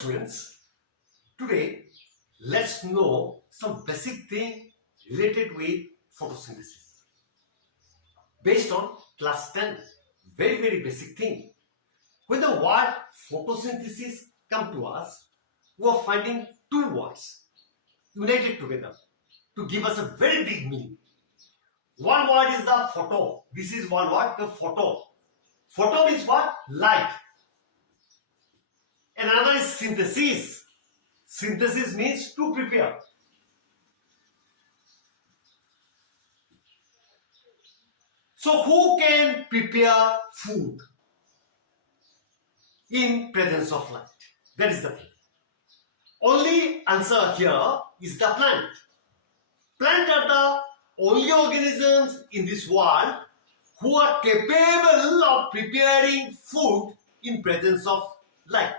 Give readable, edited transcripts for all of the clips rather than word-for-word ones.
Friends, today let's know some basic thing related with photosynthesis based on class 10. Very basic thing. When the word photosynthesis come to us, we are finding two words united together to give us a very big meaning. One word is the photo. This is one word, the photo. Photo means what? Light. And another is synthesis. Synthesis means to prepare. So who can prepare food in presence of light? That is the thing. Only answer here is the plant. Plants are the only organisms in this world who are capable of preparing food in presence of light.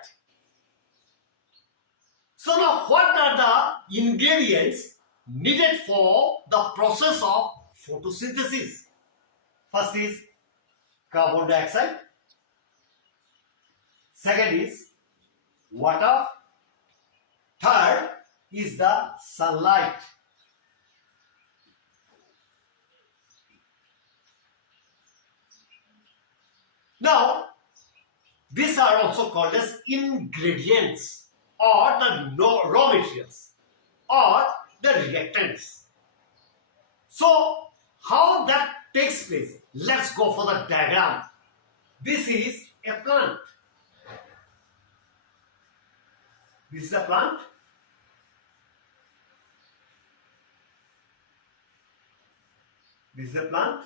So now what are the ingredients needed for the process of photosynthesis? First is carbon dioxide. Second is water. Third is the sunlight. Now, these are also called as ingredients or the raw materials or the reactants. So, how that takes place? Let's go for the diagram. This is a plant. This is a plant. This is a plant.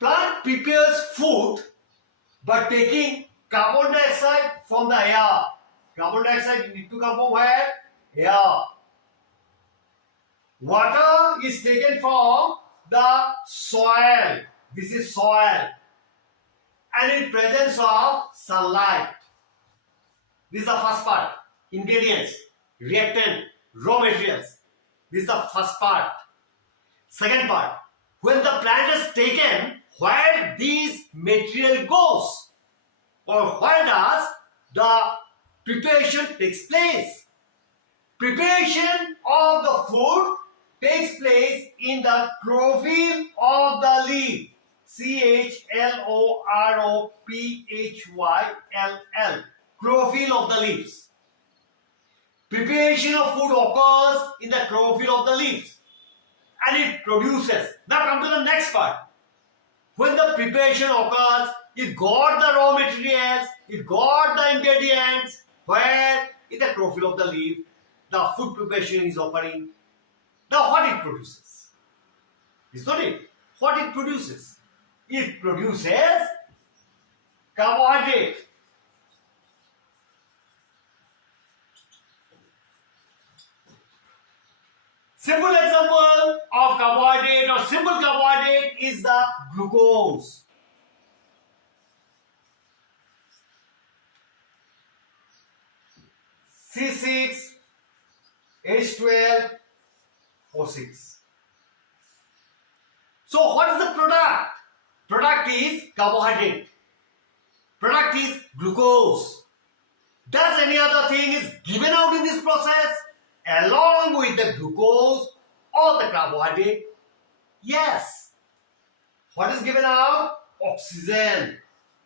Plant prepares food by taking carbon dioxide from the air. Carbon dioxide need to come from where? Air. Water is taken from the soil. This is soil. And in presence of sunlight. This is the first part. Ingredients, reactant, raw materials. This is the first part. Second part. When the plant is taken, where this material goes? Or where does the preparation takes place? Preparation of the food takes place in the chlorophyll of the leaf. chlorophyll. Chlorophyll of the leaves. Preparation of food occurs in the chlorophyll of the leaves. And it produces. Now come to the next part. When the preparation occurs, it got the raw materials, it got the ingredients, where in the chlorophyll of the leaf, the food preparation is occurring. Now what it produces? Is not it? What it produces? It produces carbohydrate. Simple example of carbohydrate or simple carbohydrate is the glucose. C6H12O6. So what is the product? Product is carbohydrate. Product is glucose. Does any other thing is given out in this process along with the glucose or the carbohydrate? Yes. What is given out? Oxygen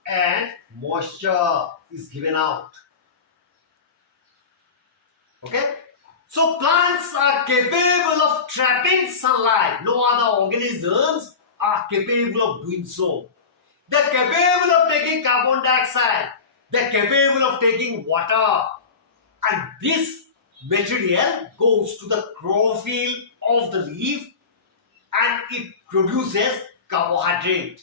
and moisture is given out. Okay? So plants are capable of trapping sunlight. No other organisms are capable of doing so. They are capable of taking carbon dioxide. They are capable of taking water. And this material goes to the chlorophyll of the leaf and it produces carbohydrate.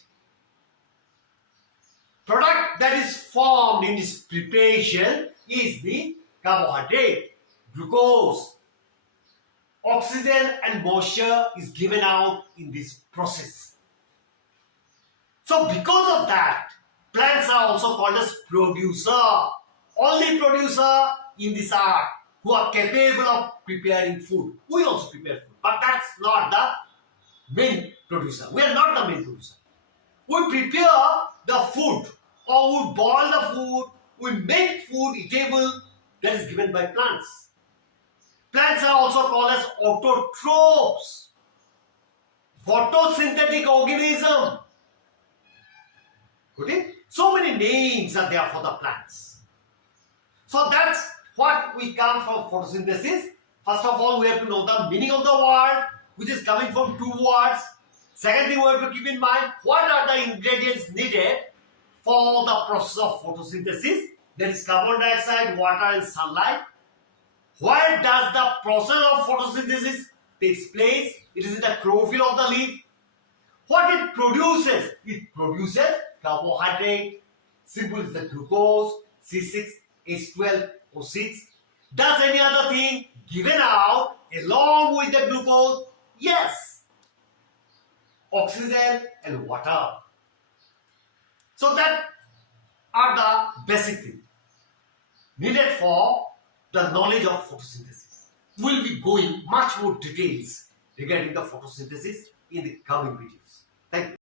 Product that is formed in this preparation is the carbohydrate, glucose. Oxygen and moisture is given out in this process. So because of that, plants are also called as producer. Only producer in this earth who are capable of preparing food. We also prepare food, but that's not the main producer. We are not the main producer. We prepare the food, or we boil the food, we make food eatable that is given by plants. Plants are also called as autotrophs, photosynthetic organism. Got it? So many names are there for the plants. So that's what we come from photosynthesis. First of all, we have to know the meaning of the word, which is coming from two words. Second thing, we have to keep in mind what are the ingredients needed for the process of photosynthesis. That is carbon dioxide, water and sunlight. Where does the process of photosynthesis takes place? It is in the chlorophyll of the leaf. What it produces? It produces carbohydrate. Simple is the glucose, C6H12O6. Does any other thing given out along with the glucose? Yes. Oxygen and water. So that are the basic things needed for the knowledge of photosynthesis. We will be going much more details regarding the photosynthesis in the coming videos. Thank you.